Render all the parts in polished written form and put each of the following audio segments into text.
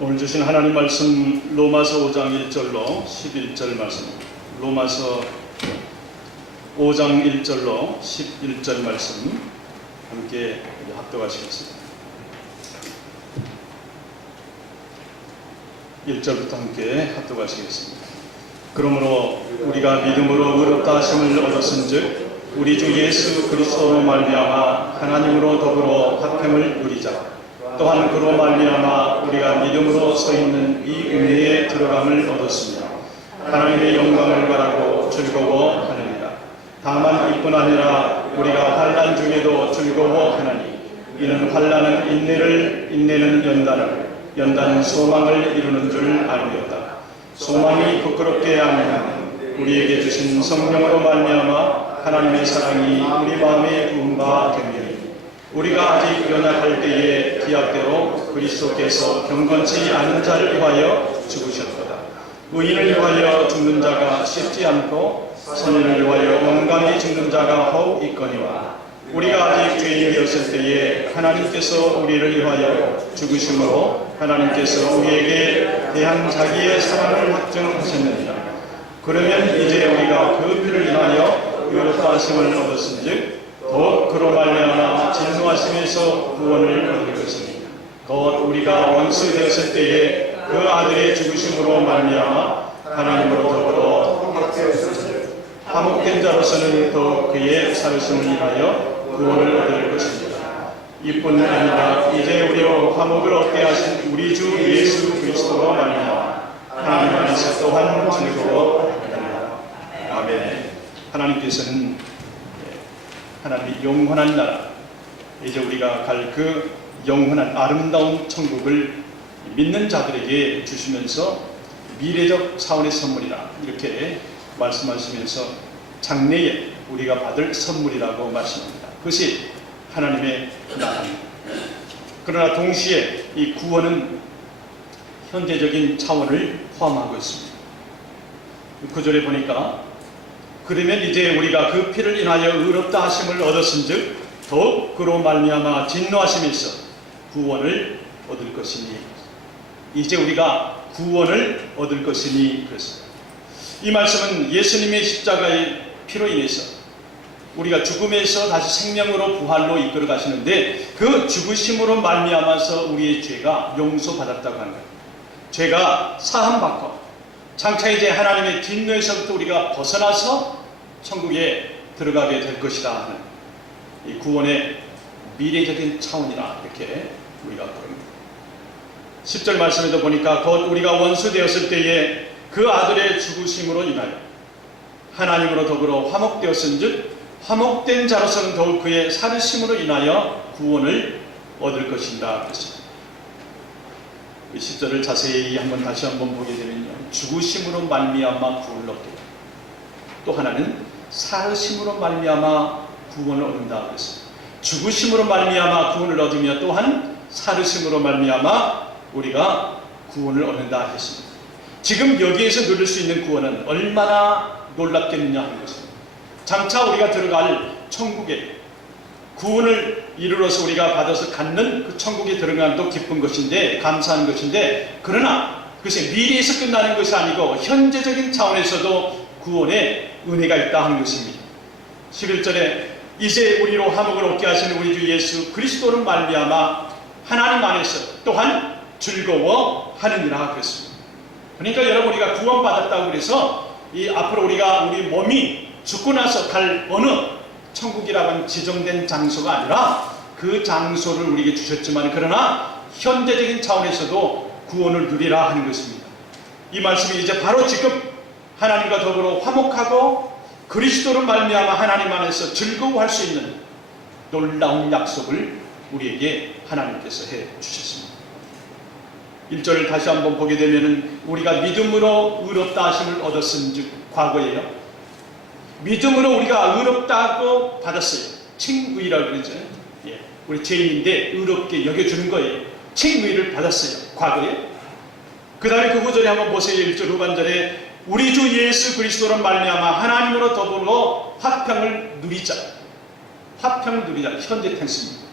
오늘 주신 하나님 말씀 로마서 5장 1절로 11절 말씀, 로마서 5장 1절로 11절 말씀 함께 합독하시겠습니다. 1절부터 함께 합독하시겠습니다. 그러므로 우리가 믿음으로 의롭다 하심을 얻었은즉 우리 주 예수 그리스도로 말미암아 하나님으로 더불어 화평을 누리자. 또한 그로 말미암아 우리가 믿음으로 서 있는 이 은혜에 들어감을 얻었으며 하나님의 영광을 바라고 즐거워하느니라. 다만 이뿐 아니라 우리가 환난 중에도 즐거워하나니 이는 환난은 인내를, 인내는 연단을, 연단은 소망을 이루는 줄 알미로다. 소망이 부끄럽게 아니하면 우리에게 주신 성령으로 말미암아 하나님의 사랑이 우리 마음에 부은 바 되니 우리가 아직 연약할 때에 기약대로 그리스도께서 경건치 않은 자를 위하여 죽으셨도다. 의인을 위하여 죽는 자가 쉽지 않고 선인을 위하여 영광이 죽는 자가 허우 있거니와 우리가 아직 죄인이었을 때에 하나님께서 우리를 위하여 죽으심으로 하나님께서 우리에게 대한 자기의 사랑을 확증하셨느니라. 그러면 이제 우리가 그 피를 인하여 의롭다 하심을 얻었은즉 곧 그로 말미암아 진노하심에서 구원을 얻을 것입니다. 곧 우리가 원수 되었을 때에 그 아들의 죽으심으로 말미암아 하나님으로 더불어 화목된 자로서는 더 그의 살으심을 인하여 구원을 얻을 것입니다. 이뿐 아니라 이제 우리로 화목을 얻게 하신 우리 주 예수 그리스도로 말미암아 하나님 안에서 또한 즐거워하리라. 아멘. 하나님께서는 하나님의 영원한 나라, 이제 우리가 갈 그 영원한 아름다운 천국을 믿는 자들에게 주시면서 미래적 차원의 선물이라 이렇게 말씀하시면서 장래에 우리가 받을 선물이라고 말씀합니다. 그것이 하나님의 나라입니다. 그러나 동시에 이 구원은 현재적인 차원을 포함하고 있습니다. 9절에 보니까 그러면 이제 우리가 그 피를 인하여 의롭다 하심을 얻었은즉 더욱 그로 말미암아 진노하심에서 구원을 얻을 것이니 이제 우리가 구원을 얻을 것이니 그렇습니다. 이 말씀은 예수님의 십자가의 피로 인해서 우리가 죽음에서 다시 생명으로 부활로 이끌어 가시는데 그 죽으심으로 말미암아서 우리의 죄가 용서받았다고 하는 거예요. 죄가 사함받고 장차 이제 하나님의 진노에서부터 우리가 벗어나서 천국에 들어가게 될 것이다 하는 이 구원의 미래적인 차원이라 이렇게 우리가 부릅니다. 10절 말씀에도 보니까 곧 우리가 원수 되었을 때에 그 아들의 죽으심으로 인하여 하나님으로 더불어 화목되었은즉 화목된 자로서는 더욱 그의 살으심으로 인하여 구원을 얻을 것인다 그랬습니다. 이 10절을 자세히 다시 한번 보게 되면요, 죽으심으로 말미암아 구원을 얻게 됩니다. 또 하나는 살으심으로 말미암아 구원을 얻는다 그랬습니다. 죽으심으로 말미암아 구원을 얻으며 또한 살으심으로 말미암아 우리가 구원을 얻는다 했습니다. 지금 여기에서 누릴 수 있는 구원은 얼마나 놀랍겠느냐 하는 것입니다. 장차 우리가 들어갈 천국에 구원을 이루어서 우리가 받아서 갖는 그 천국에 들어간도 기쁜 것인데 감사한 것인데 그러나 그것이 미래에서 끝나는 것이 아니고 현재적인 차원에서도 구원의 은혜가 있다 하는 것입니다. 11절에 이제 우리로 화목을 얻게 하시는 우리 주 예수 그리스도로 말미암아 하나님 안에서 또한 즐거워하느니라 그랬습니다. 그러니까 여러분 우리가 구원받았다고 그래서 이 앞으로 우리가 우리 몸이 죽고 나서 갈 어느 천국이라고 하는 지정된 장소가 아니라 그 장소를 우리에게 주셨지만 그러나 현재적인 차원에서도 구원을 누리라 하는 것입니다. 이 말씀이 이제 바로 지금 하나님과 더불어 화목하고 그리스도로 말미암아 하나님 안에서 즐거워할 수 있는 놀라운 약속을 우리에게 하나님께서 해 주셨습니다. 1절을 다시 한번 보게 되면 우리가 믿음으로 의롭다 하심을 얻었은즉 과거예요. 믿음으로 우리가 의롭다고 받았어요. 칭의라고 그러죠. 예, 우리 죄인인데 의롭게 여겨주는 거예요. 칭의를 받았어요. 과거에. 그 다음에 그 구절에 한번 보세요. 1절 후반절에 우리 주 예수 그리스도로 말미암아 하나님으로 더불어 화평을 누리자. 화평을 누리자. 현재 텐스입니다.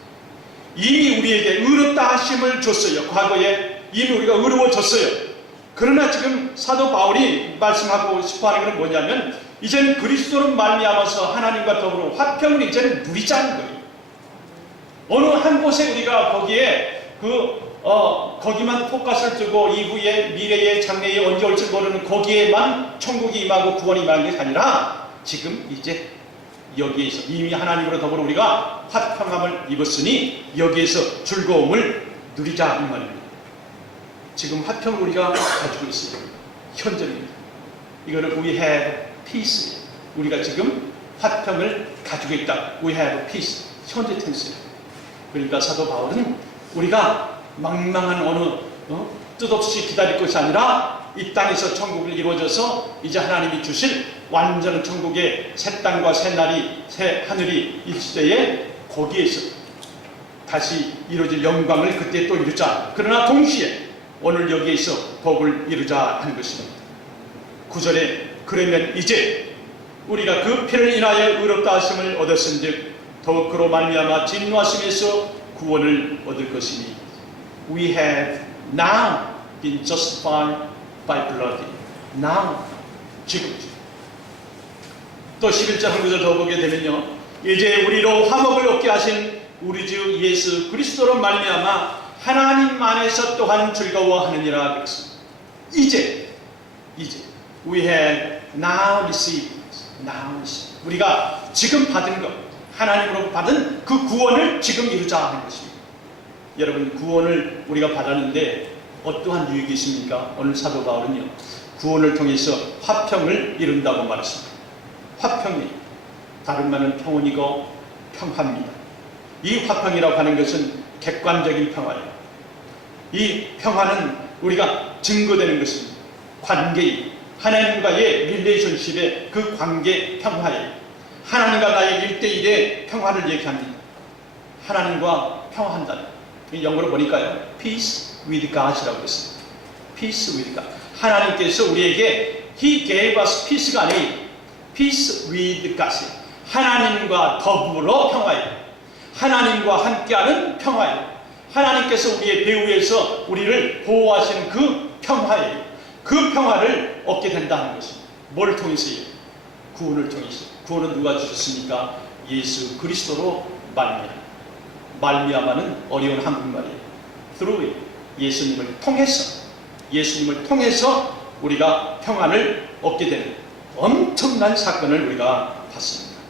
이미 우리에게 의롭다 하심을 줬어요. 과거에 이미 우리가 의로워졌어요. 그러나 지금 사도 바울이 말씀하고 싶어하는 것은 뭐냐면 이제는 그리스도로 말미암아서 하나님과 더불어 화평을 이제는 누리자는 거예요. 어느 한 곳에 우리가 거기에 거기만 포커스를 두고 이후에 미래의 장래에 언제 올지 모르는 거기에만 천국이 임하고 구원이 임하는 것이 아니라 지금 이제 여기에서 이미 하나님으로 더불어 우리가 화평함을 입었으니 여기에서 즐거움을 누리자 이 말입니다. 지금 화평을 우리가 가지고 있어요. 현재입니다. 이거를 we have peace. 우리가 지금 화평을 가지고 있다. We have peace. 현재 텐스예요. 그러니까 사도 바울은 우리가 망망한 어느 뜻없이 기다릴 것이 아니라 이 땅에서 천국을 이루어져서 이제 하나님이 주실 완전한 천국의 새 땅과 새 날이 새 하늘이 있을 때에 거기에서 다시 이루어질 영광을 그때 또 이루자. 그러나 동시에 오늘 여기에서 복을 이루자 하는 것입니다. 9절에 그러면 이제 우리가 그 피를 인하여 의롭다 하심을 얻었은즉 더욱 그로 말미암아 진노하심에서 구원을 얻을 것이니 We have now been justified by blood. Now, 지금. 또 11절 한 구절 더 보게 되면요, 이제 우리로 화목을 얻게 하신 우리 주 예수 그리스도로 말미암아 하나님 안에서 또한 즐거워하느니라 그랬습니다. 이제 we have now received. 우리가 지금 받은 것, 하나님으로 받은 그 구원을 지금 이루자 하는 것입니다. 여러분, 구원을 우리가 받았는데 어떠한 유익이 있습니까? 오늘 사도 바울은요, 구원을 통해서 화평을 이룬다고 말했습니다. 화평이 다른 말은 평온이고 평화입니다. 이 화평이라고 하는 것은 객관적인 평화예요. 이 평화는 우리가 증거되는 것입니다. 관계의 하나님과의 릴레이션십의 그 관계 평화예요. 하나님과 나의 1대1의 평화를 얘기합니다. 하나님과 평화한다는, 영어로 보니까요, peace with God이라고 했습니다. peace with God. 하나님께서 우리에게 He gave us peace가 아니에요. peace with God. 하나님과 더불어 평화예요. 하나님과 함께하는 평화예요. 하나님께서 우리의 배후에서 우리를 보호하시는 그 평화예요. 그 평화를 얻게 된다는 것입니다. 뭘 통해서요? 구원을 통해서. 구원은 누가 주셨습니까? 예수 그리스도로 말미암아는 어려운 한국말이에요. through 예수님을 통해서 우리가 평안을 얻게 되는 엄청난 사건을 우리가 봤습니다.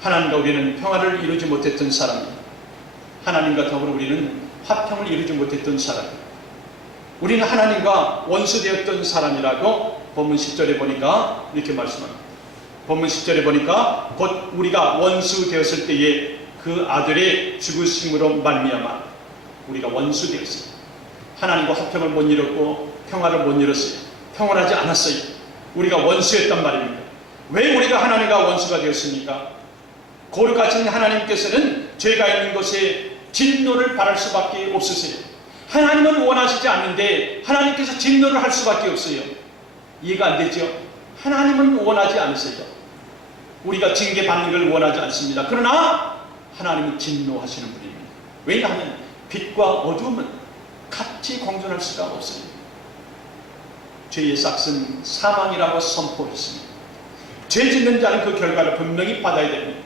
하나님과 우리는 평화를 이루지 못했던 사람입니다. 하나님과 더불어 우리는 화평을 이루지 못했던 사람입니다. 우리는 하나님과 원수되었던 사람이라고 본문 10절에 보니까 이렇게 말씀합니다. 본문 10절에 보니까 곧 우리가 원수되었을 때에 그 아들의 죽으심으로 말미암아 우리가 원수되었어요. 하나님과 화평을 못 이뤘고 평화를 못 이뤘어요. 평안하지 않았어요. 우리가 원수였단 말입니다. 왜 우리가 하나님과 원수가 되었습니까? 거룩하신 하나님께서는 죄가 있는 곳에 진노를 바랄 수밖에 없으세요. 하나님은 원하시지 않는데 하나님께서 진노를 할 수밖에 없어요. 이해가 안 되죠? 하나님은 원하지 않으세요. 우리가 징계받는 걸 원하지 않습니다. 그러나 하나님은 진노하시는 분입니다. 왜냐하면 빛과 어둠은 같이 공존할 수가 없어요. 죄의 싹은 사망이라고 선포했습니다. 죄 짓는 자는 그 결과를 분명히 받아야 됩니다.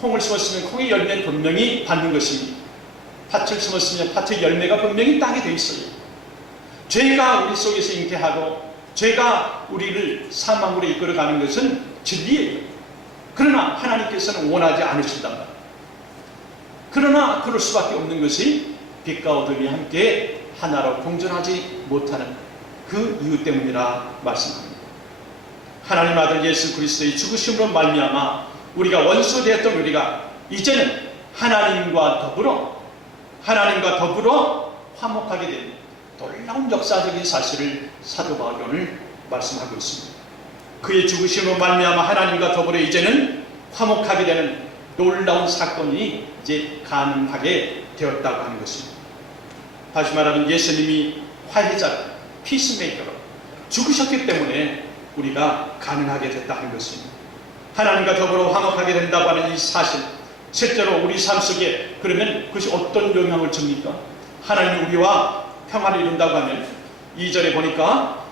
콩을 심었으면 콩의 열매는 분명히 받는 것입니다. 팥을 심었으면 팥의 열매가 분명히 따게 되어 있어요. 죄가 우리 속에서 잉태하고 죄가 우리를 사망으로 이끌어가는 것은 진리예요. 그러나 하나님께서는 원하지 않으신단 말이에요. 그러나 그럴 수밖에 없는 것이 빛과 어둠이 함께 하나로 공존하지 못하는 그 이유 때문이라 말씀합니다. 하나님 아들 예수 그리스도의 죽으심으로 말미암아 우리가 원수 되었던 우리가 이제는 하나님과 더불어 화목하게 된 놀라운 역사적인 사실을 사도 바울이 오늘 말씀하고 있습니다. 그의 죽으심으로 말미암아 하나님과 더불어 이제는 화목하게 되는 놀라운 사건이 이제 가능하게 되었다고 하는 것입니다. 다시 말하면 예수님이 화해자, 피스메이커로 죽으셨기 때문에 우리가 가능하게 됐다 하는 것입니다. 하나님과 더불어 화목하게 된다고 하는 이 사실, 실제로 우리 삶 속에 그러면 그것이 어떤 영향을 줍니까? 하나님이 우리와 평화를 이룬다고 하면 2절에 보니까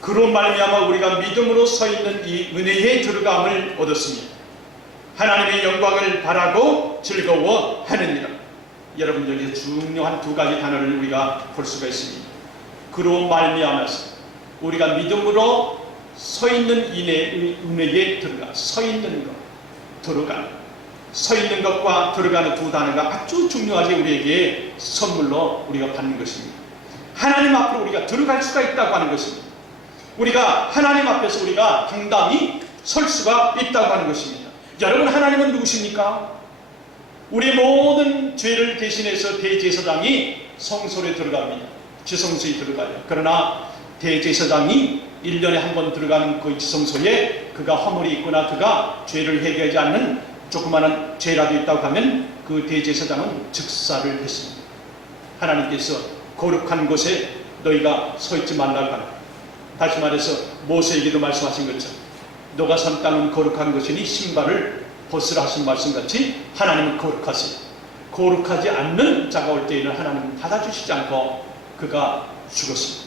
그로 말미암아 우리가 믿음으로 서 있는 이 은혜의 들어감을 얻었으니 하나님의 영광을 바라고 즐거워하느니라. 여러분, 여기서 중요한 두 가지 단어를 우리가 볼 수가 있습니다. 그로 말미암아서 우리가 믿음으로 서 있는 은혜에 들어가, 서 있는 것, 들어가는, 서 있는 것과 들어가는 두 단어가 아주 중요하게 우리에게 선물로 우리가 받는 것입니다. 하나님 앞으로 우리가 들어갈 수가 있다고 하는 것입니다. 우리가 하나님 앞에서 우리가 당당히 설 수가 있다고 하는 것입니다. 여러분, 하나님은 누구십니까? 우리 모든 죄를 대신해서 대제사장이 성소에 들어갑니다. 지성소에 들어가요. 그러나 대제사장이 1년에 한 번 들어가는 그 지성소에 그가 허물이 있거나 그가 죄를 해결하지 않는 조그마한 죄라도 있다고 하면 그 대제사장은 즉사를 했습니다. 하나님께서 거룩한 곳에 너희가 서 있지 말라고 합니다. 다시 말해서 모세에게도 말씀하신 것처럼 너가 선 땅은 거룩한 것이니 신발을 벗으라 하신 말씀같이 하나님은 거룩하세요. 거룩하지 않는 자가 올 때에는 하나님은 받아주시지 않고 그가 죽었습니다.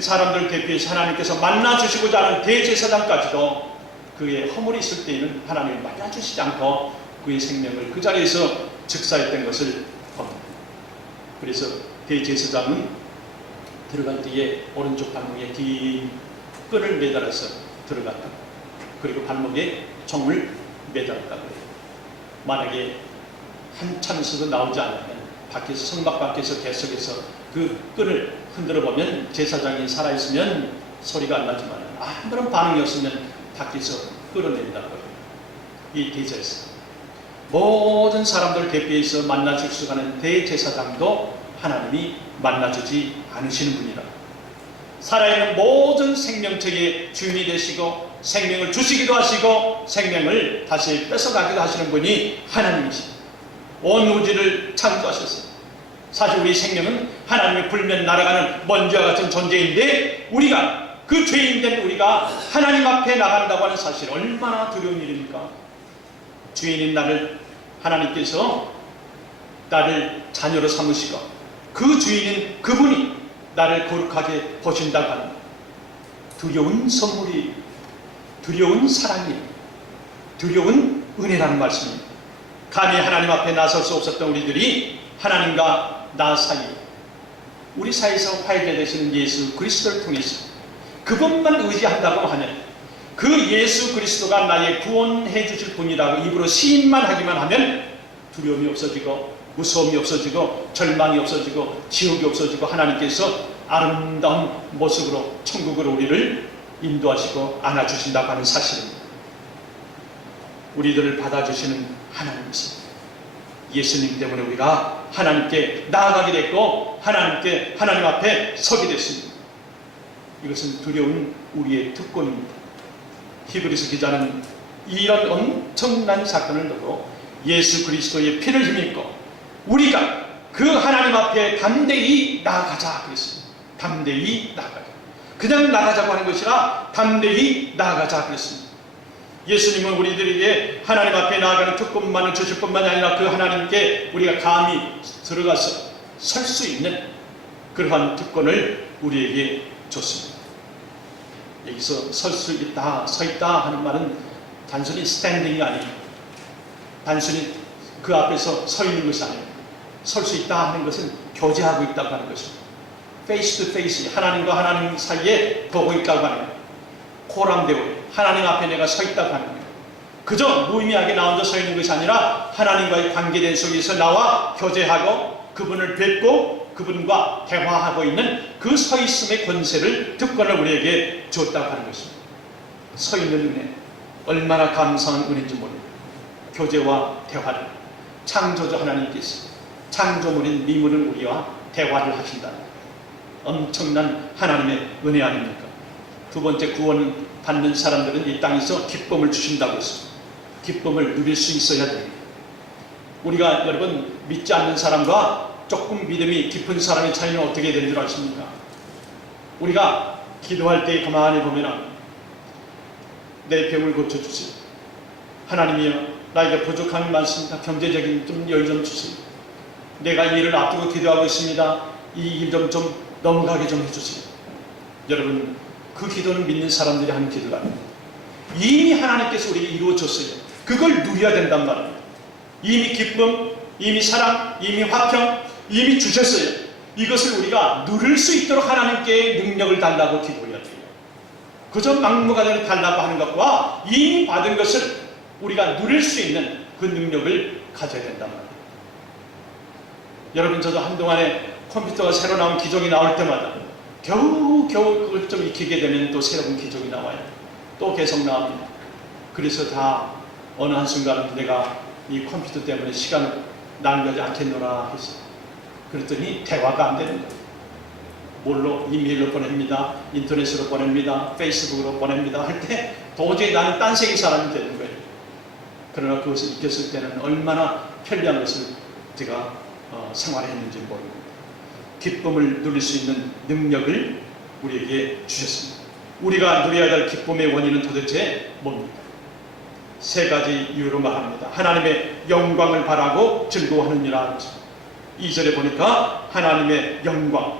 사람들 대표해서 하나님께서 만나주시고자 하는 대제사장까지도 그의 허물이 있을 때에는 하나님을 만나주시지 않고 그의 생명을 그 자리에서 즉사했던 것을 봅니다. 그래서 대제사장은 들어갈 때에 오른쪽 발목에 긴 끈을 매달아서 들어갔다. 그리고 발목에 총을 매달았다고 해요. 만약에 한참 있어도 나오지 않으면 밖에서, 성막 밖에서 계속해서 그 끈을 흔들어 보면 제사장이 살아있으면 소리가 안 나지만 아무런 반응이 없으면 밖에서 끌어낸다고 해요. 이 대제사장, 모든 사람들 대표해서 만나주시고 가는 대제사장도 하나님이 만나주지 않으시는 분이라. 살아있는 모든 생명체의 주인이 되시고 생명을 주시기도 하시고 생명을 다시 뺏어가기도 하시는 분이 하나님이십니다. 온 우주를 창조하셨어요. 사실 우리 생명은 하나님의 불면 날아가는 먼지와 같은 존재인데 우리가, 그 죄인된 우리가 하나님 앞에 나간다고 하는 사실 얼마나 두려운 일입니까? 주인인 나를, 하나님께서 나를 자녀로 삼으시고 그 주인인 그분이 나를 거룩하게 보신다고 하는 두려운 선물이, 두려운 사랑이, 두려운 은혜라는 말씀입니다. 감히 하나님 앞에 나설 수 없었던 우리들이 하나님과 나 사이, 우리 사이에서 화해자 되시는 예수 그리스도를 통해서 그것만 의지한다고 하면, 그 예수 그리스도가 나의 구원해 주실 분이라고 입으로 시인만 하기만 하면 두려움이 없어지고 무서움이 없어지고 절망이 없어지고 지옥이 없어지고 하나님께서 아름다운 모습으로 천국으로 우리를 인도하시고 안아주신다고 하는 사실입니다. 우리들을 받아주시는 하나님이십니다. 예수님 때문에 우리가 하나님께 나아가게 됐고 하나님 앞에 서게 됐습니다. 이것은 두려운 우리의 특권입니다. 히브리서 기자는 이런 엄청난 사건을 두고 예수 그리스도의 피를 힘입고 우리가 그 하나님 앞에 담대히 나아가자 그랬습니다. 담대히 나아가자. 그냥 나가자고 하는 것이 아니라 담대히 나아가자 그랬습니다. 예수님은 우리들에게 하나님 앞에 나아가는 특권만을 주실 뿐만 아니라 그 하나님께 우리가 감히 들어가서 설 수 있는 그러한 특권을 우리에게 줬습니다. 여기서 설 수 있다, 서 있다 하는 말은 단순히 스탠딩이 아니에요. 단순히 그 앞에서 서 있는 것이 아니에요. 설 수 있다 하는 것은 교제하고 있다고 하는 것입니다. 페이스 투 페이스, 하나님과 하나님 사이에 보고 있다고 하는 거예요. 코랑대오, 하나님 앞에 내가 서 있다고 하는 거예요. 그저 무의미하게 나 혼자 서 있는 것이 아니라 하나님과의 관계된 속에서 나와 교제하고 그분을 뵙고 그분과 대화하고 있는 그 서 있음의 권세를, 특권을 우리에게 줬다고 하는 것입니다. 서 있는 은혜, 얼마나 감사한 은혜인지 모릅니다. 교제와 대화를 창조주 하나님께서 창조물인 미물은 우리와 대화를 하신다. 엄청난 하나님의 은혜 아닙니까? 두 번째, 구원 받는 사람들은 이 땅에서 기쁨을 주신다고 했습니다. 기쁨을 누릴 수 있어야 됩니다. 우리가 여러분 믿지 않는 사람과 조금 믿음이 깊은 사람의 차이는 어떻게 되는 줄 아십니까? 우리가 기도할 때 가만히 보면 내 병을 고쳐주세요. 하나님이여, 나에게 부족함이 많습니다. 경제적인 좀 여유 좀 주세요. 내가 이 일을 앞두고 기도하고 있습니다. 이 일 좀 넘어가게 좀 해주세요. 여러분, 그 기도는 믿는 사람들이 하는 기도가 아닙니다. 이미 하나님께서 우리에게 이루어졌어요. 그걸 누려야 된단 말입니다. 이미 기쁨, 이미 사랑, 이미 화평, 이미 주셨어요. 이것을 우리가 누릴 수 있도록 하나님께 능력을 달라고 기도해야 돼요. 그저 막무가내로 달라고 하는 것과 이미 받은 것을 우리가 누릴 수 있는 그 능력을 가져야 된단 말이에요. 여러분, 저도 한동안에 컴퓨터가 새로 나온 기종이 나올 때마다 겨우 그걸 좀 익히게 되면 또 새로운 기종이 나와요. 또 계속 나옵니다. 그래서 다 어느 한순간 내가 이 컴퓨터 때문에 시간을 낭비하지 않겠노라 했어요. 그랬더니 대화가 안 되는 거예요. 뭘로? 이메일로 보냅니다. 인터넷으로 보냅니다. 페이스북으로 보냅니다. 할 때 도저히 나는 딴 세계 사람이 되는 거예요. 그러나 그것을 익혔을 때는 얼마나 편리한 것을 제가 생활했는지 모릅니다. 기쁨을 누릴 수 있는 능력을 우리에게 주셨습니다. 우리가 누려야 될 기쁨의 원인은 도대체 뭡니까? 세 가지 이유로 말합니다. 하나님의 영광을 바라고 즐거워하느니라. 2절에 보니까 하나님의 영광,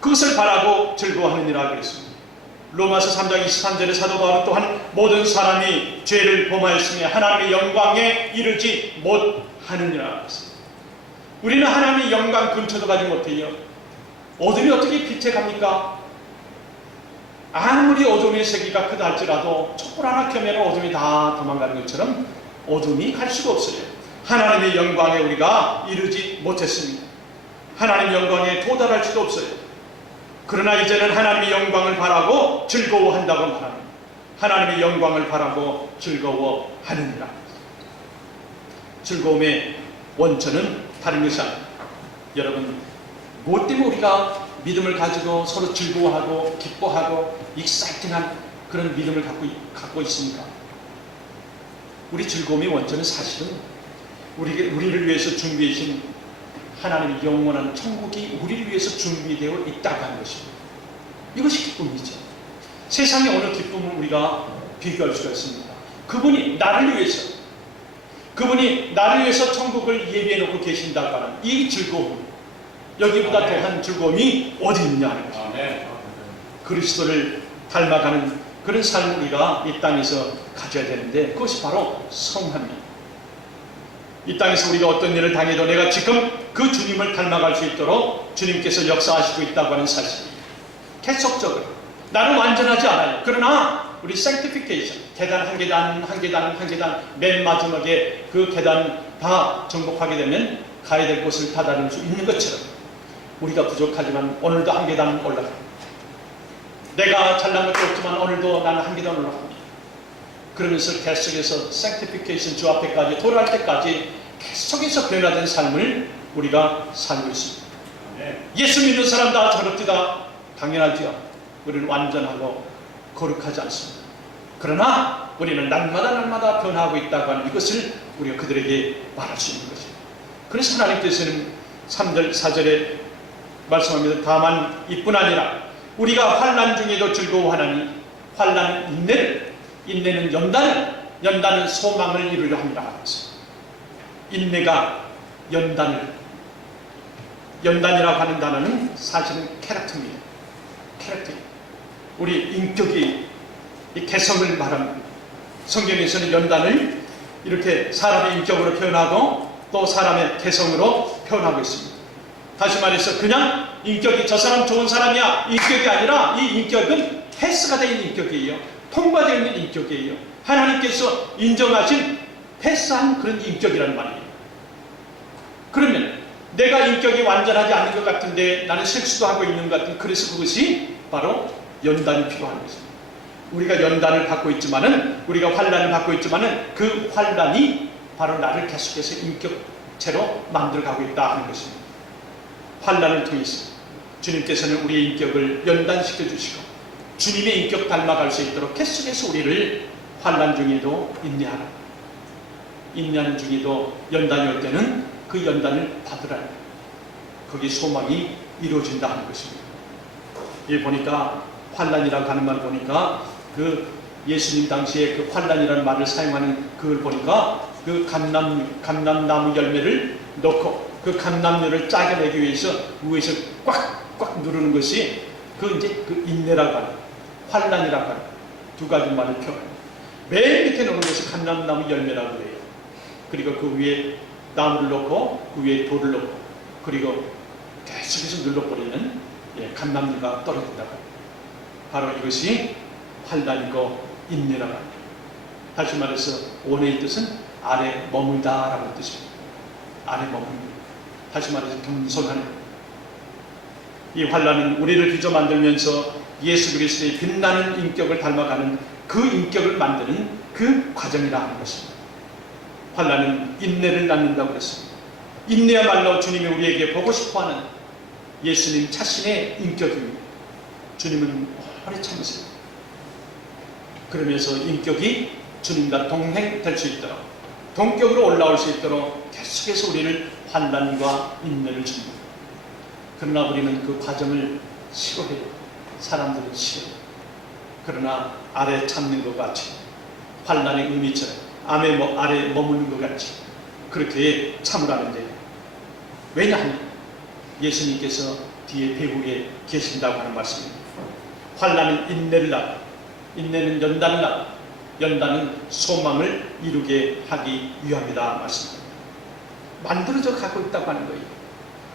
그것을 바라고 즐거워하느니라 그랬습니다. 로마서 3장 23절에 사도 바울은 또한 모든 사람이 죄를 범하였으며 하나님의 영광에 이르지 못하느니라 그랬습니다. 우리는 하나님의 영광 근처도 가지 못해요. 어둠이 어떻게 빛에 갑니까? 아무리 어둠의 세기가 크다 할지라도 촛불 하나 켜면 어둠이 다 도망가는 것처럼 어둠이 갈 수가 없어요. 하나님의 영광에 우리가 이르지 못했습니다. 하나님의 영광에 도달할 수도 없어요. 그러나 이제는 하나님의 영광을 바라고 즐거워한다고 말합니다. 하나님의 영광을 바라고 즐거워하느니라. 즐거움의 원천은 다른 것이 아닙니다. 여러분, 무엇 때문에 우리가 믿음을 가지고 서로 즐거워하고 기뻐하고 익사이팅한 그런 믿음을 갖고 있습니까? 우리 즐거움의 원천은 사실은 우리를 위해서 준비해 주신 하나님의 영원한 천국이 우리를 위해서 준비되어 있다고 하는 것입니다. 이것이 기쁨이죠. 세상의 어느 기쁨을 우리가 비교할 수가 있습니다. 그분이 나를 위해서 천국을 예비해 놓고 계신다고 하는 이 즐거움, 여기보다 더한 즐거움이 어디 있냐 하는 것입니다. 그리스도를 닮아가는 그런 삶을 우리가 이 땅에서 가져야 되는데 그것이 바로 성화입니다. 이 땅에서 우리가 어떤 일을 당해도 내가 지금 그 주님을 닮아갈 수 있도록 주님께서 역사하시고 있다고 하는 사실, 계속적으로 나는 완전하지 않아요. 그러나 우리 sanctification, 계단 한 계단 맨 마지막에 그 계단 다 정복하게 되면 가야 될 곳을 다다를 수 있는 것처럼 우리가 부족하지만 오늘도 한 계단 올라갑니다. 내가 잘난 것도 없지만 오늘도 나는 한 계단 올라갑니다. 그러면서 계속해서 sanctification, 주 앞에까지 돌아갈 때까지 계속해서 변화된 삶을 우리가 살고 있습니다. 예수 믿는 사람 다 저렇디다. 당연하지요. 우리는 완전하고 거룩하지 않습니다. 그러나 우리는 날마다 변화하고 있다고 하는 이것을 우리가 그들에게 말할 수 있는 것입니다. 그래서 하나님께서는 3절, 4절에 말씀합니다. 다만 이뿐 아니라 우리가 환난 중에도 즐거워하나니 환난은 인내는 연단은 소망을 이루려 합니다. 인내가 연단이라고 하는 단어는 사실은 캐릭터입니다. 우리 인격이 이 개성을 말합니다. 성경에서는 연단을 이렇게 사람의 인격으로 표현하고 또 사람의 개성으로 표현하고 있습니다. 다시 말해서 그냥 인격이 저 사람 좋은 사람이야 인격이 아니라 이 인격은 패스가 되어 있는 인격이에요. 통과되어 있는 인격이에요. 하나님께서 인정하신 패스한 그런 인격이란 말이에요. 그러면 내가 인격이 완전하지 않는 것 같은데 나는 실수도 하고 있는 것 같은, 그래서 그것이 바로 연단이 필요한 것입니다. 우리가 연단을 받고 있지만은, 우리가 환난을 받고 있지만은 그 환난이 바로 나를 계속해서 인격체로 만들어가고 있다 하는 것입니다. 환난을 통해서 주님께서는 우리의 인격을 연단시켜 주시고 주님의 인격 닮아갈 수 있도록 계속해서 우리를 환난 중에도 인내하는 중에도 연단이 올 때는 그 연단을 받으라. 거기 소망이 이루어진다 하는 것입니다. 이 보니까 환난이라고 하는 말 보니까 그 예수님 당시에 그 환난이라는 말을 사용하는 그걸 보니까 그 감람나무 열매를 넣고 그 감람류를 짜겨내기 위해서 위에서 꽉꽉 누르는 것이 그 인내라고 하는, 환란이라고 하는 두 가지 말을 표현합니다. 맨 밑에 놓는 것이 감람나무 열매라고 해요. 그리고 그 위에 나무를 놓고 그 위에 돌을 놓고 그리고 계속해서 눌러버리는 감람류가 떨어진다고 합니다. 바로 이것이 환란이고 인내라고 합니다. 다시 말해서 원의 뜻은 아래 머물다라는 뜻입니다. 아래 머물다. 다시 말해서 겸손하는. 이 환란은 우리를 빚어 만들면서 예수 그리스도의 빛나는 인격을 닮아가는 그 인격을 만드는 그 과정이라 하는 것입니다. 환란은 인내를 낳는다고 그랬습니다. 인내야말로 주님이 우리에게 보고 싶어하는 예수님 자신의 인격입니다. 주님은 오래 참으세요. 그러면서 인격이 주님과 동행될 수 있도록, 동격으로 올라올 수 있도록 계속해서 우리를 환란과 인내를 줍니다. 그러나 우리는 그 과정을 싫어해요. 사람들은 싫어요. 그러나 아래 참는 것 같이, 환란의 의미처럼 아래 머무는 것 같이 그렇게 참으라는데, 왜냐하면 예수님께서 뒤에 배후에 계신다고 하는 말씀입니다. 환란은 인내를 낳고, 인내는 연단을 낳고, 연단은 소망을 이루게 하기 위함이다 말씀합니다. 만들어져 가고 있다고 하는 거예요.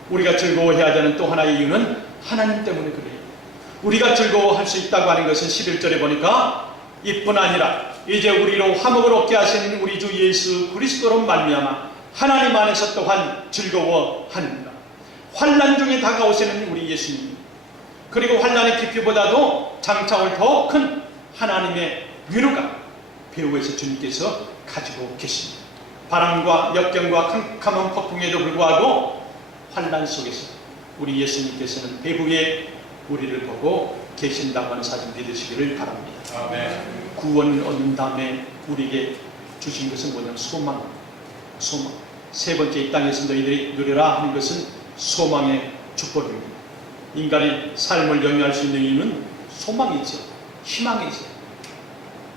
우리가 즐거워해야 되는 또 하나의 이유는 하나님 때문에 그래요. 우리가 즐거워할 수 있다고 하는 것은 11절에 보니까 이뿐 아니라 이제 우리로 화목을 얻게 하신 우리 주 예수 그리스도로 말미암아 하나님 안에서 또한 즐거워하는다. 환난 중에 다가오시는 우리 예수님, 그리고 환난의 깊이보다도 장차올 더 큰 하나님의 위로가 배후에서 주님께서 가지고 계십니다. 바람과 역경과 캄캄한 폭풍에도 불구하고 환난 속에서 우리 예수님께서는 배후에 우리를 보고 계신다고 하는 사실 믿으시기를 바랍니다. 아멘. 구원을 얻는 다음에 우리에게 주신 것은 뭐냐면 소망. 세 번째, 이 땅에서 너희들이 누려라 하는 것은 소망의 축복입니다. 인간의 삶을 영위할 수 있는 이유는 소망이죠. 희망이죠.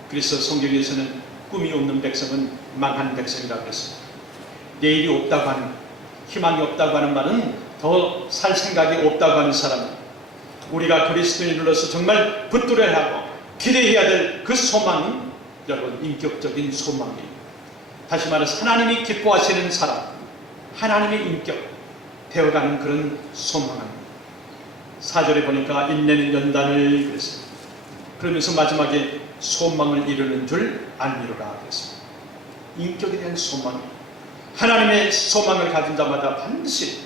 그래서 성경에서는 꿈이 없는 백성은 망한 백성이라고 했습니다. 내일이 없다고 하는, 희망이 없다고 하는 말은 더 살 생각이 없다고 하는 사람입니다. 우리가 그리스도인으로서 정말 붙들어야 하고 기대해야 될 그 소망은 여러분 인격적인 소망이에요. 다시 말해서 하나님이 기뻐하시는 사람, 하나님의 인격 되어가는 그런 소망입니다. 4절에 보니까 인내는 연단을 그랬습니다. 그러면서 마지막에 소망을 이루는 줄 알미로라 그랬습니다. 인격에 대한 소망, 하나님의 소망을 가진 자마다 반드시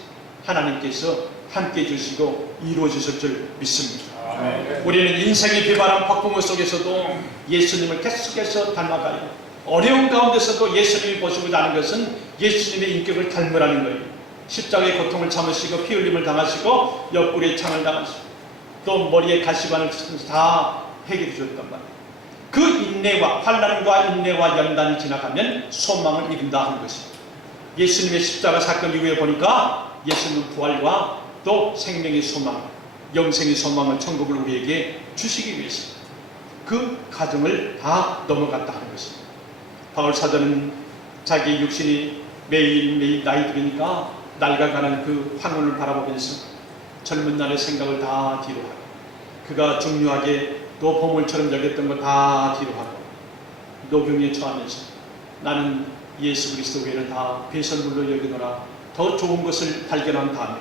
하나님께서 함께 해주시고 이루어 주실 줄 믿습니다. 아멘. 우리는 인생의 비바람 폭풍우 속에서도 예수님을 계속해서 닮아가요. 어려운 가운데서도 예수님이 보시고자 하는 것은 예수님의 인격을 닮으라는 거예요. 십자가의 고통을 참으시고 피 흘림을 당하시고 옆구리에 창을 당하시고 또 머리에 가시관을 쓰면서 다 해결해 주셨단 말이에요. 그 인내와 환난과 인내와 연단이 지나가면 소망을 이룬다 하는 것입니다. 예수님의 십자가 사건 이후에 보니까 예수님은 부활과 또 생명의 소망, 영생의 소망을 천국을 우리에게 주시기 위해서 그 과정을 다 넘어갔다 하는 것입니다. 바울 사도는 자기 육신이 매일매일 나이 들으니까 낡아가는 그 황혼을 바라보면서 젊은 날의 생각을 다 뒤로 하고, 그가 중요하게 또 보물처럼 여겼던 거 다 뒤로 하고 노경에 처하면서 나는 예수 그리스도 외에는 다 배설물로 여기노라, 더 좋은 것을 발견한 다음에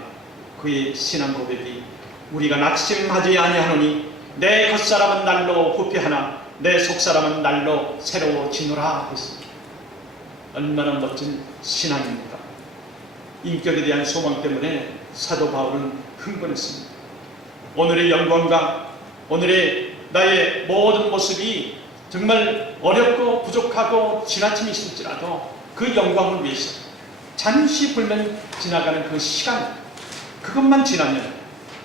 그의 신앙 고백이 우리가 낙심하지 아니하노니 내 겉사람은 날로 후패하나 내 속사람은 날로 새로워지노라 했습니다. 얼마나 멋진 신앙입니까? 인격에 대한 소망 때문에 사도 바울은 흥분했습니다. 오늘의 영광과 오늘의 나의 모든 모습이 정말 어렵고 부족하고 지나침이 있을지라도 그 영광을 위해서 잠시 불면 지나가는 그 시간, 그것만 지나면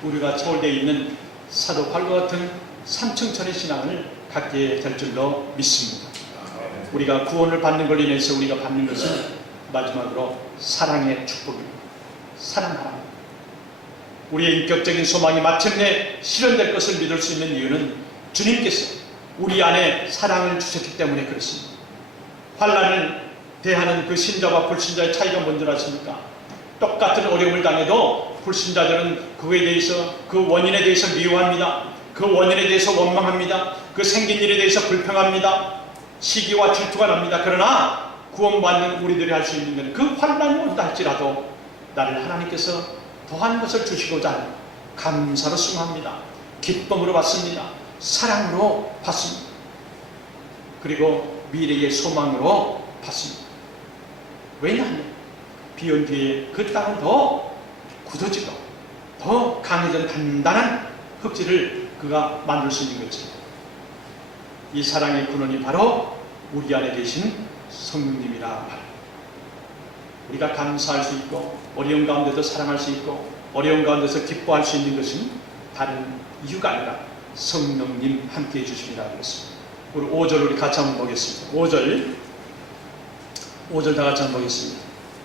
우리가 서울대에 있는 사도 바울과 같은 삼층천의 신앙을 갖게 될 줄로 믿습니다. 우리가 구원을 받는 걸로 인해서 우리가 받는 것은 마지막으로 사랑의 축복입니다. 사랑하라. 우리의 인격적인 소망이 마침내 실현될 것을 믿을 수 있는 이유는 주님께서 우리 안에 사랑을 주셨기 때문에 그렇습니다. 환난을 대하는 그 신자와 불신자의 차이가 뭔지 아십니까? 똑같은 어려움을 당해도 불신자들은 그거에 대해서, 그 원인에 대해서 미워합니다. 그 원인에 대해서 원망합니다. 그 생긴 일에 대해서 불평합니다. 시기와 질투가 납니다. 그러나 구원받는 우리들이 할 수 있는 것은 그 환난이 온다 할지라도 나를 하나님께서 더한 것을 주시고자 감사로 승화합니다. 기쁨으로 받습니다. 사랑으로 받습니다. 그리고 미래의 소망으로 받습니다. 왜냐하면 비온 뒤에 그 땅은 더 굳어지고 더 강해진 단단한 흙질을 그가 만들 수 있는 거죠. 이 사랑의 근원이 바로 우리 안에 계신 성령님이라 말합니다. 우리가 감사할 수 있고 어려운 가운데도 사랑할 수 있고 어려운 가운데서 기뻐할 수 있는 것은 다른 이유가 아니라 성령님 함께해 주심이라 그랬습니다. 우리 5절 우리 같이 한번 보겠습니다. 5절 다 같이 한번 보겠습니다.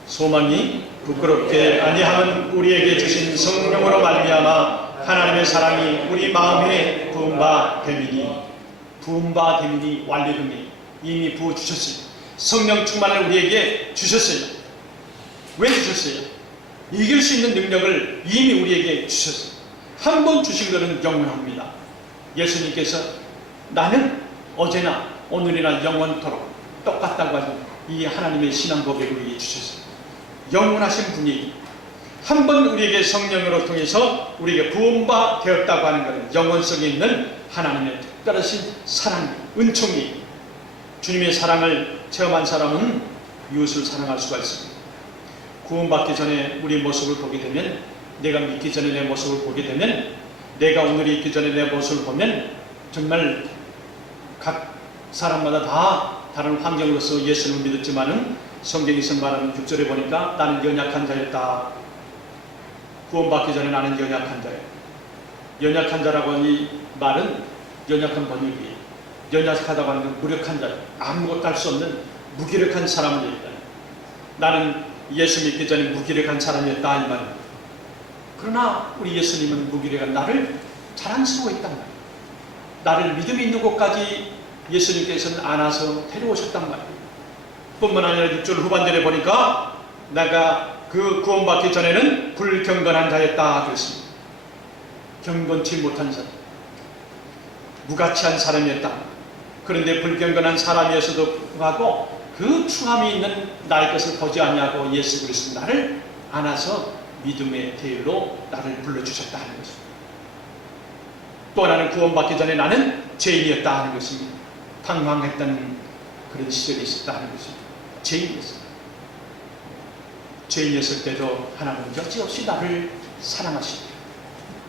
소망이 부끄럽게 아니함은 우리에게 주신 성령으로 말미암아 하나님의 사랑이 우리 마음에 부은 바 됨이니 완료됨이 이미 부어주셨습니다. 성령 충만을 우리에게 주셨어요. 왜 주셨어요? 이길 수 있는 능력을 이미 우리에게 주셨어요. 한 번 주신 것은 영원합니다. 예수님께서 나는 어제나 오늘이나 영원토록 똑같다고 하는 이 하나님의 신앙 고백을 우리에게 주셨어요. 영원하신 분이 한 번 우리에게 성령으로 통해서 우리에게 부음바 되었다고 하는 것은 영원성에 있는 하나님의 특별하신 사랑, 은총이 주님의 사랑을 체험한 사람은 이웃을 사랑할 수가 있습니다. 구원받기 전에 우리 모습을 보게 되면, 내가 믿기 전에 내 모습을 보게 되면, 내가 오늘이 있기 전에 내 모습을 보면 정말 각 사람마다 다 다른 환경으로서 예수를 믿었지만은 성경에서 말하는 6절에 보니까 나는 연약한 자였다. 구원받기 전에 나는 연약한 자예요. 연약한 자라고 하는 이 말은 연약한 번역이에요. 연약하다고 하는 건 무력한 자, 아무것도 할 수 없는 무기력한 사람을 얘기해요. 나는 예수 믿기 전에 무기력한 사람이었다 이 말이에요. 그러나 우리 예수님은 무기력한 나를 자랑스러워 했단 말이에요. 나를 믿음이 있는 곳까지 예수님께서는 안아서 데려오셨단 말이에요. 뿐만 아니라 6절 후반절에 보니까 내가 그 구원받기 전에는 불경건한 자였다 그랬습니다. 경건치 못한 사람, 무가치한 사람이었다. 그런데 불경건한 사람이었어도 불구하고 그 추함이 있는 나의 것을 보지 않냐고 예수 그리스도 나를 안아서 믿음의 대열로 나를 불러주셨다 하는 것입니다. 또 나는 구원받기 전에 나는 죄인이었다 하는 것입니다. 방황했던 그런 시절이 있었다 하는 것입니다. 죄인이었습니다. 죄인이었을 때도 하나님은 여지없이 나를 사랑하십니다.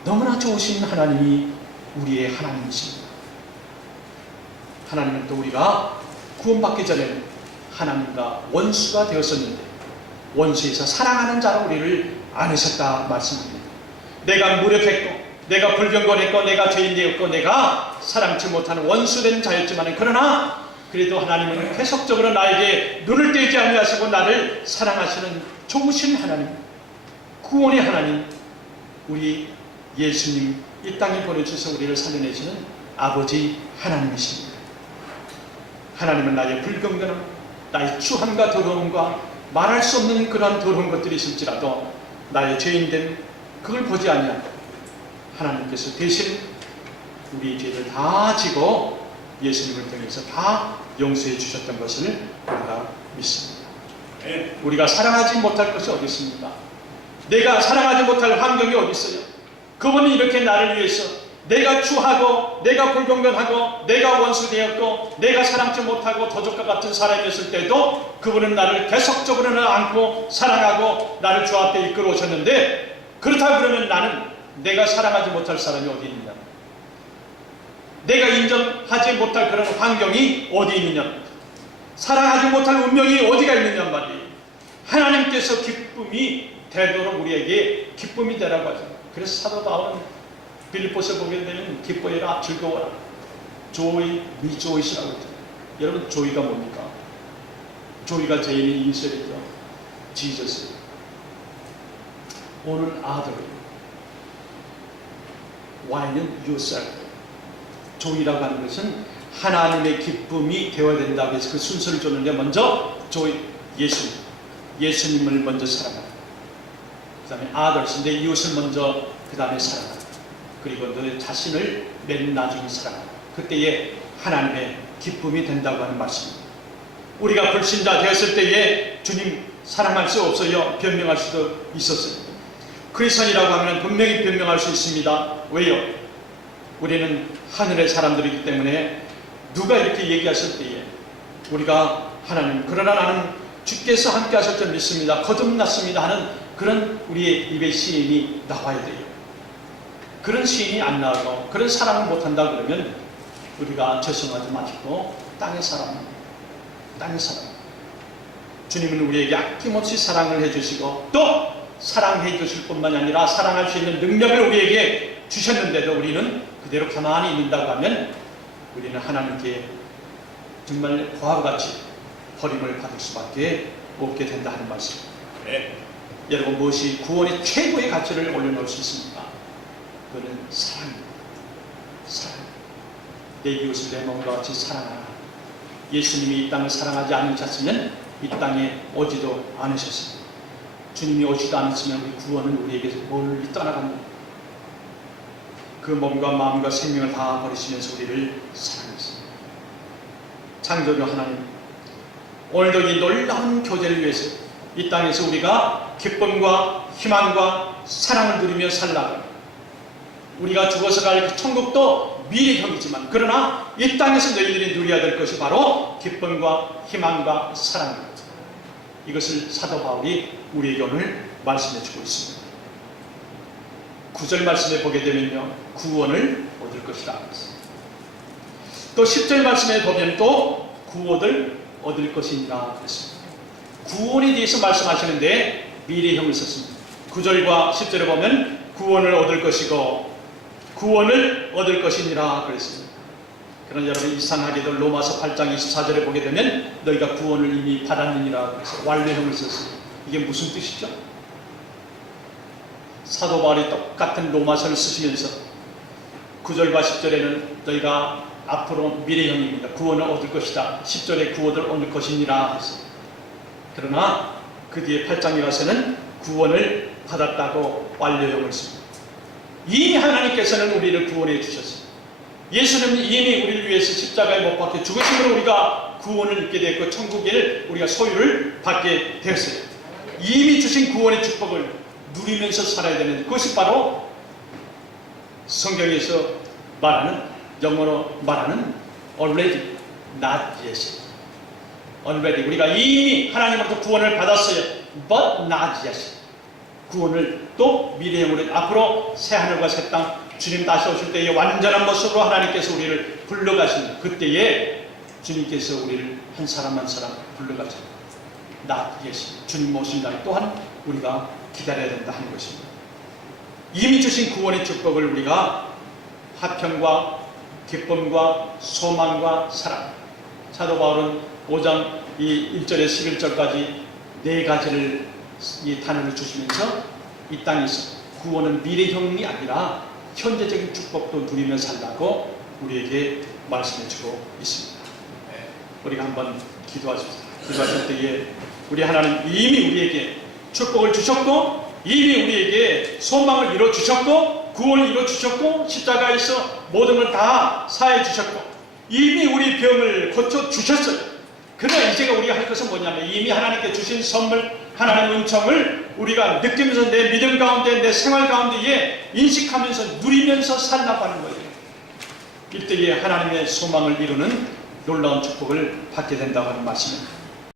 너무나 좋으신 하나님이 우리의 하나님이십니다. 하나님은 또 우리가 구원받기 전에는 하나님과 원수가 되었었는데 원수에서 사랑하는 자로 우리를 안으셨다 말씀합니다. 내가 무력했고 내가 불경건했고 내가 죄인되었고 내가 사랑치 못하는 원수된 자였지만 그러나 그래도 하나님은 계속적으로 나에게 눈을 떼지 아니하시고 나를 사랑하시는 좋으신 하나님, 구원의 하나님, 우리 예수님 이 땅에 보내주셔서 우리를 살려내시는 아버지 하나님이십니다. 하나님은 나의 불경건함, 나의 추함과 더러움과 말할 수 없는 그러한 더러운 것들이 있을지라도 나의 죄인된 그걸 보지 아니하고 하나님께서 대신 우리 죄를 다 지고 예수님을 통해서 다 용서해 주셨던 것을 우리가 믿습니다. 우리가 사랑하지 못할 것이 어디 있습니까? 내가 사랑하지 못할 환경이 어디 있어요? 그분이 이렇게 나를 위해서 내가 추하고 내가 불경건하고 내가 원수되었고 내가 사랑치 못하고 도적과 같은 사람이었을 때도 그분은 나를 계속적으로 안고 사랑하고 나를 주 앞에 이끌어 오셨는데, 그렇다 그러면 나는 내가 사랑하지 못할 사람이 어디 있느냐, 내가 인정하지 못할 그런 환경이 어디 있느냐, 사랑하지 못할 운명이 어디가 있느냐 말이에요. 하나님께서 기쁨이 되도록 우리에게 기쁨이 되라고 하죠. 그래서 사도 바울은 빌립보서 보게 되면 기뻐해라, 즐거워라, 조이, 리조이시라고 했죠. 여러분 조이가 뭡니까? 조이가 제인의 인설이죠. 지저스. 오늘 아들, Y는 yourself. 조이라고 하는 것은 하나님의 기쁨이 되어야 된다고 해서 그 순서를 줬는데 먼저 조이, 예수님을 먼저 사랑하라. 그 다음에 others, 내 이웃을 먼저 그 다음에 사랑하라. 그리고 너 자신을 맨 나중에 사랑하라. 그때에 하나님의 기쁨이 된다고 하는 말씀입니다. 우리가 불신자 되었을 때에 주님 사랑할 수 없어요. 변명할 수도 있었어요. 크리스천이라고 하면 분명히 변명할 수 있습니다. 왜요? 우리는 하늘의 사람들이기 때문에 누가 이렇게 얘기하실 때에 우리가 하나님, 그러나 나는 주께서 함께 하실 줄 믿습니다, 거듭났습니다 하는 그런 우리의 입의 시인이 나와야 돼요. 그런 시인이 안 나오고 그런 사랑을 못한다 그러면 우리가 죄송하지 마시고 땅의 사람, 주님은 우리에게 아낌없이 사랑을 해주시고 또 사랑해 주실 뿐만 아니라 사랑할 수 있는 능력을 우리에게 주셨는데도 우리는 그대로 가만히 있는다고 하면 우리는 하나님께 정말 과거와 같이 버림을 받을 수밖에 없게 된다 하는 말씀입니다. 네. 여러분, 무엇이 구원의 최고의 가치를 올려놓을 수 있습니까? 그거는 사랑입니다. 사랑. 내 이웃을 내 몸과 같이 사랑하라. 예수님이 이 땅을 사랑하지 않으셨으면 이 땅에 오지도 않으셨습니다. 주님이 오지도 않았으면 우리 구원은 우리에게서 멀리 떠나갑니다. 그 몸과 마음과 생명을 다 버리시면서 우리를 사랑했습니다. 창조주 하나님, 오늘도 이 놀라운 교제를 위해서 이 땅에서 우리가 기쁨과 희망과 사랑을 누리며 살라고, 우리가 죽어서 갈 천국도 미래형이지만 그러나 이 땅에서 너희들이 누려야 될 것이 바로 기쁨과 희망과 사랑입니다. 이것을 사도 바울이 우리에게 오늘 말씀해 주고 있습니다. 9절 말씀에 보게 되면요, 구원을 얻을 것이다. 또 10절 말씀에 보면 또 구원을 얻을 것이니라 그랬습니다. 구원에 대해서 말씀하시는데 미래형을 썼습니다. 9절과 10절에 보면 구원을 얻을 것이고 구원을 얻을 것이니라 그랬습니다. 그러나 여러분, 이상하게도 로마서 8장 24절에 보게 되면 너희가 구원을 이미 받았느니라 그래서 완료형을 썼습니다. 이게 무슨 뜻이죠? 사도 바울이 똑같은 로마서를 쓰시면서 9절과 10절에는 너희가 앞으로 미래형입니다, 구원을 얻을 것이다, 10절에 구원을 얻을 것이니라 했습니다. 그러나 그 뒤에 8장에 가서는 구원을 받았다고 완료형을 씁니다. 이미 하나님께서는 우리를 구원해 주셨습니다. 예수는 이미 우리를 위해서 십자가에 못 박혀 죽으심으로 우리가 구원을 입게 됐고 천국을 우리가 소유를 받게 되었어요. 이미 주신 구원의 축복을 누리면서 살아야 되는 그것이 바로 성경에서 말하는, 영어로 말하는 already, not yet. already, 우리가 이미 하나님으로부터 구원을 받았어요. but not yet. 구원을 또 미래형으로, 앞으로 새하늘과 새 땅, 주님 다시 오실 때에 완전한 모습으로 하나님께서 우리를 불러가시는 그때에 주님께서 우리를 한 사람 한 사람 불러가시는 not yet. 주님 오신 날 또한 우리가 기다려야 된다 하는 것입니다. 이미 주신 구원의 축복을 우리가 화평과 기쁨과 소망과 사랑, 사도 바울은 5장 1절에 11절까지 네 가지를 이 단어를 주시면서 이 땅에서 구원은 미래형이 아니라 현재적인 축복도 누리며 살라고 우리에게 말씀해 주고 있습니다. 우리가 한번 기도하십시다. 기도하실 때에 우리 하나님 이미 우리에게 축복을 주셨고 이미 우리에게 소망을 이루어주셨고 구원을 이루어주셨고 십자가에서 모든 걸 다 사해 주셨고 이미 우리 병을 고쳐주셨어요. 그러나 이제가 우리가 할 것은 뭐냐면 이미 하나님께 주신 선물, 하나님의 은총을 우리가 느끼면서 내 믿음 가운데, 내 생활 가운데에 인식하면서 누리면서 살라고 하는 거예요. 이때에 하나님의 소망을 이루는 놀라운 축복을 받게 된다고 하는 말씀입니다.